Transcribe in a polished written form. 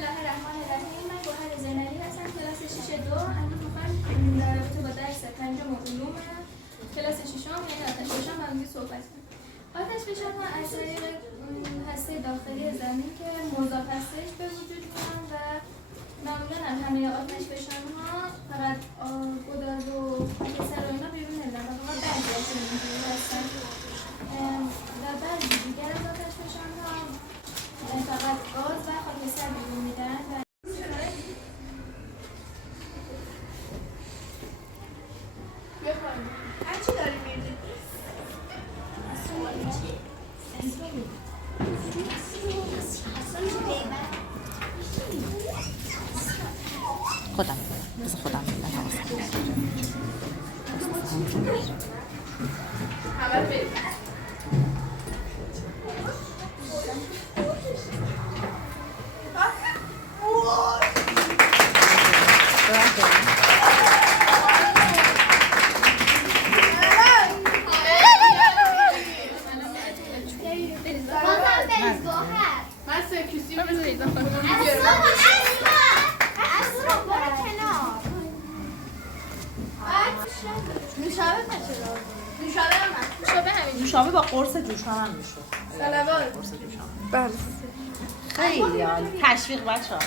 الله الرحمن الرحیم. من گوهر زینلی هستم، کلاس 6-2. امروز میخوایم در رابطه با درس پنجم علوم کلاس 6 یعنی آتش فشان با هم صحبت کنیم. آتش فشان ها از طریق هسته داخلی زمین که مضاف هستش به وجود میان و معمولا همه آتش فشان ها فقط گداز و کسر و اینا بیرون نمیدن و فقط بعضی هاشون اینجوری هستن و بعضی دیگر از آتش فشان ها فقط گاز و خاکستر بیرون میدن و هرچی داری میردی خودم بس خودم همه بریم من سرکیسی رو نوشابه با قرص جوشام هم میشد. سلوات. قرص جوشام. بله. خیلی عالی. تشویق بچه‌ها.